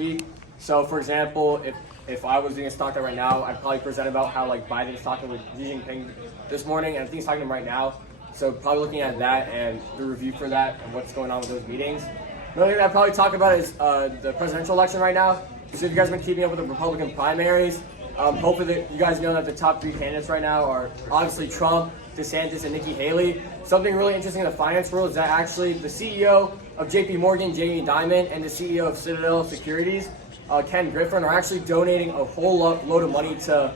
week. So for example, if I was doing a stock right now, I'd probably present about how like Biden's talking with Xi Jinping this morning, and I think he's talking to him right now. So probably looking at that and the review for that and what's going on with those meetings. Another thing I'd probably talk about is the presidential election right now. So if you guys have been keeping up with the Republican primaries, hopefully that you guys know that the top three candidates right now are obviously Trump, DeSantis, and Nikki Haley. Something really interesting in the finance world is that actually the CEO of JP Morgan, Jamie Dimon, and the CEO of Citadel Securities, Ken Griffin, are actually donating a whole load of money to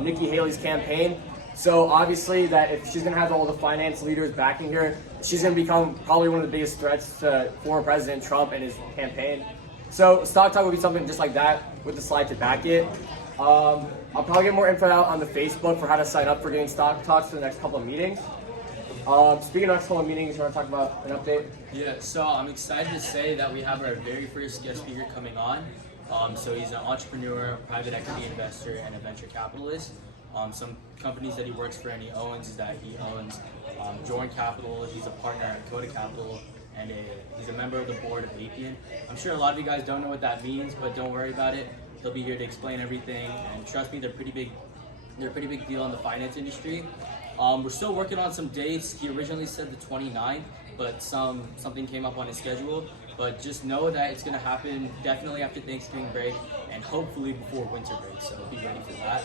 Nikki Haley's campaign. So obviously that if she's going to have all the finance leaders backing her, she's going to become probably one of the biggest threats to former President Trump and his campaign. So Stock Talk will be something just like that with the slide to back it. I'll probably get more info out on the Facebook for how to sign up for getting Stock Talks for the next couple of meetings. Speaking of next couple of meetings, you want to talk about an update? Yeah, so I'm excited to say that we have our very first guest speaker coming on. So he's an entrepreneur, private equity investor, and a venture capitalist. Some companies that he works for and he owns is that he owns Jordan Capital, he's a partner at Coda Capital, and he's a member of the board of Appian. I'm sure a lot of you guys don't know what that means, but don't worry about it. He'll be here to explain everything, and trust me, they're a pretty big deal in the finance industry. We're still working on some dates. He originally said the 29th, but something came up on his schedule. But just know that it's going to happen definitely after Thanksgiving break and hopefully before winter break, so be ready for that.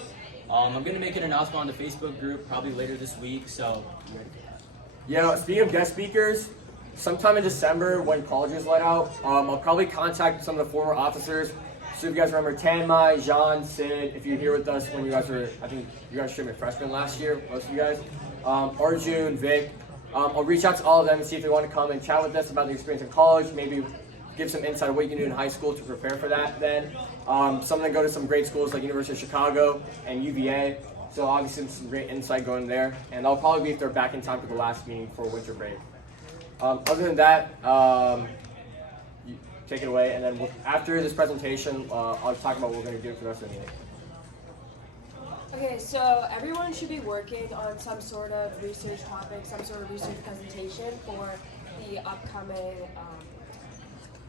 I'm going to make an announcement on the Facebook group probably later this week, so be ready for that. Yeah, speaking of guest speakers, sometime in December when colleges let out, I'll probably contact some of the former officers. So if you guys remember Tanmai, Jean, Sid, if you're here with us when you guys were, I think you guys should have been freshmen last year, most of you guys. Arjun, Vic, I'll reach out to all of them and see if they want to come and chat with us about the experience in college, maybe give some insight of what you can do in high school to prepare for that then. Some of them go to some great schools like University of Chicago and UVA, so obviously some great insight going there. And that'll probably be if they're back in time for the last meeting for winter break. Other than that, you take it away, and then after this presentation, I'll talk about what we're going to do for the rest of the meeting. Okay, so everyone should be working on some sort of research topic, some sort of research presentation for the upcoming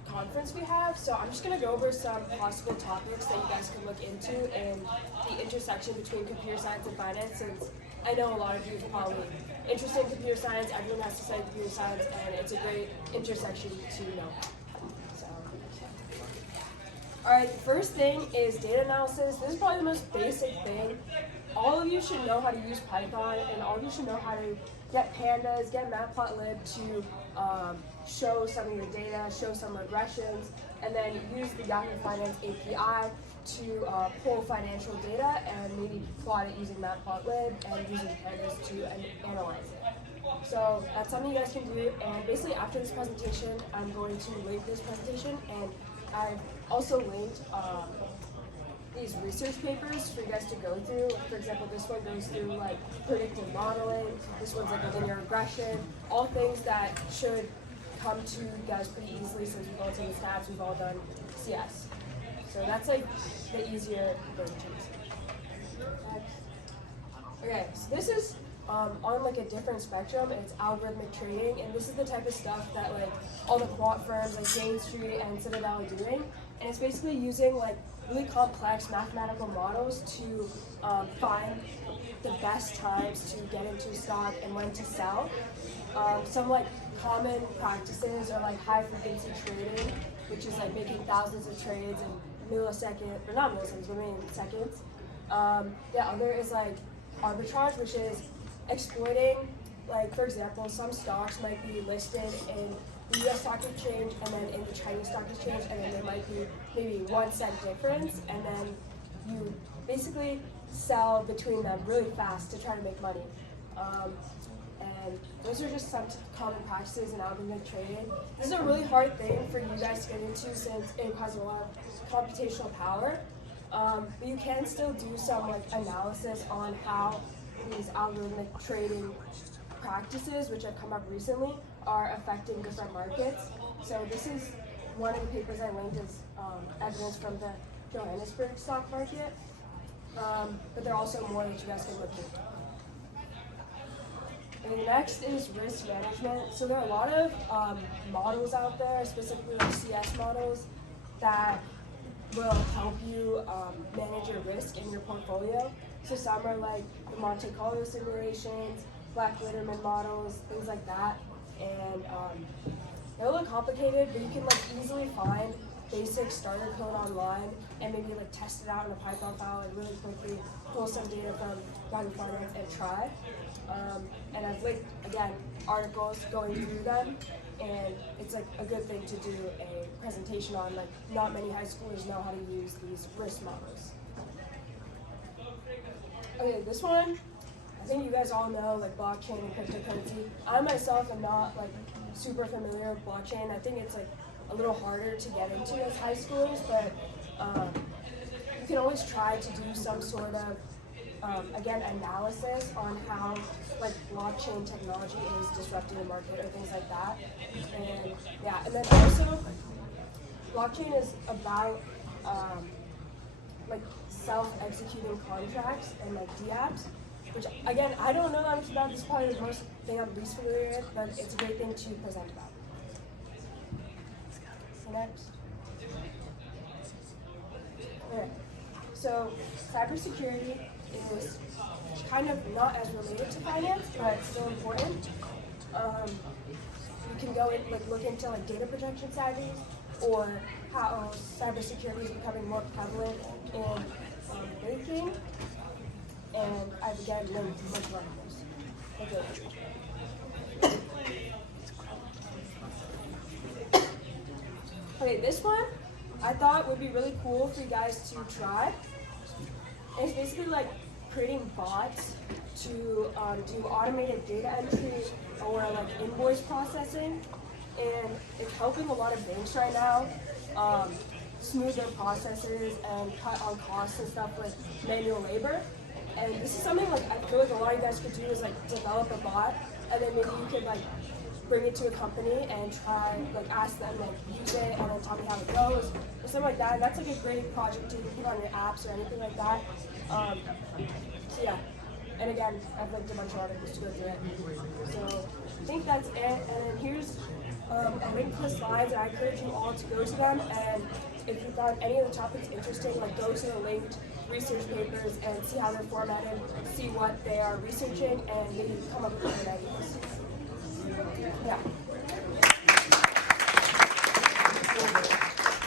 conference we have. So I'm just going to go over some possible topics that you guys can look into in the intersection between computer science and finance, since I know a lot of you are probably interested in computer science, everyone has to study computer science, and it's a great intersection to know. Alright, the first thing is data analysis. This is probably the most basic thing. All of you should know how to use Python, and all of you should know how to get pandas, get matplotlib to show some of your data, show some regressions, and then use the Yahoo Finance API to pull financial data and maybe plot it using matplotlib and using pandas to analyze it. So that's something you guys can do, and basically after this presentation, I'm going to link this presentation, and I've also linked these research papers for you guys to go through. For example, this one goes through like predictive modeling, this one's like a linear regression, all things that should come to you guys pretty easily since we've all taken stats, we've all done CS. So that's like the easier versions. Okay, so this is on like a different spectrum, and it's algorithmic trading, and this is the type of stuff that like all the quant firms like Jane Street and Citadel are doing, and it's basically using like really complex mathematical models to find the best times to get into stock and when to sell. Some like common practices are like high frequency trading, which is like making thousands of trades in milliseconds, or not milliseconds, but maybe in seconds. The other is like arbitrage, which is exploiting, like for example, some stocks might be listed in the US stock exchange and then in the Chinese stock exchange, and then there might be maybe 1 cent difference, and then you basically sell between them really fast to try to make money. And those are just some common practices in algorithmic trading. This is a really hard thing for you guys to get into since it has a lot of computational power, but you can still do some like analysis on how these algorithmic trading practices, which have come up recently, are affecting different markets. So this is one of the papers I linked as evidence from the Johannesburg stock market, but there are also more that you guys can look into. And the next is risk management. So there are a lot of models out there, specifically like CS models, that will help you manage your risk in your portfolio. So some are like the Monte Carlo simulations, Black Litterman models, things like that. And they're a little complicated, but you can like easily find basic starter code online and maybe like test it out in a Python file and really quickly pull some data from Yahoo Finance and try. And I've linked, again, articles going through them, and it's like a good thing to do a presentation on. Like, not many high schoolers know how to use these risk models. Okay, this one, I think you guys all know, like, blockchain and cryptocurrency. I myself am not like super familiar with blockchain. I think it's like a little harder to get into as high schoolers, but you can always try to do some sort of again, analysis on how like blockchain technology is disrupting the market or things like that. And yeah, and then also blockchain is about like self-executing contracts and like dApps, which again, I don't know that much about. This is probably the most thing I'm least familiar with, but it's a great thing to present about. So next. Okay. So cybersecurity is kind of not as related to finance, but it's still important. You can go in, like look into like data protection strategies, or how cybersecurity is becoming more prevalent in banking. And I've again linked a bunch of articles. Okay, this one I thought would be really cool for you guys to try. It's basically like creating bots to do automated data entry or like invoice processing, and it's helping a lot of banks right now smooth their processes and cut on costs and stuff with manual labor. And this is something like I feel like a lot of you guys could do is like develop a bot, and then maybe you could like bring it to a company and try like ask them like use it and then tell me how it goes or something like that. And that's like a great project to put on your apps or anything like that. So yeah, and again, I've linked a bunch of articles to go through it. So I think that's it. And then here's a link to the slides, and I encourage you all to go to them. And if you found any of the topics interesting, like go to the linked research papers and see how they're formatted, see what they are researching, and maybe come up with different ideas. Yeah.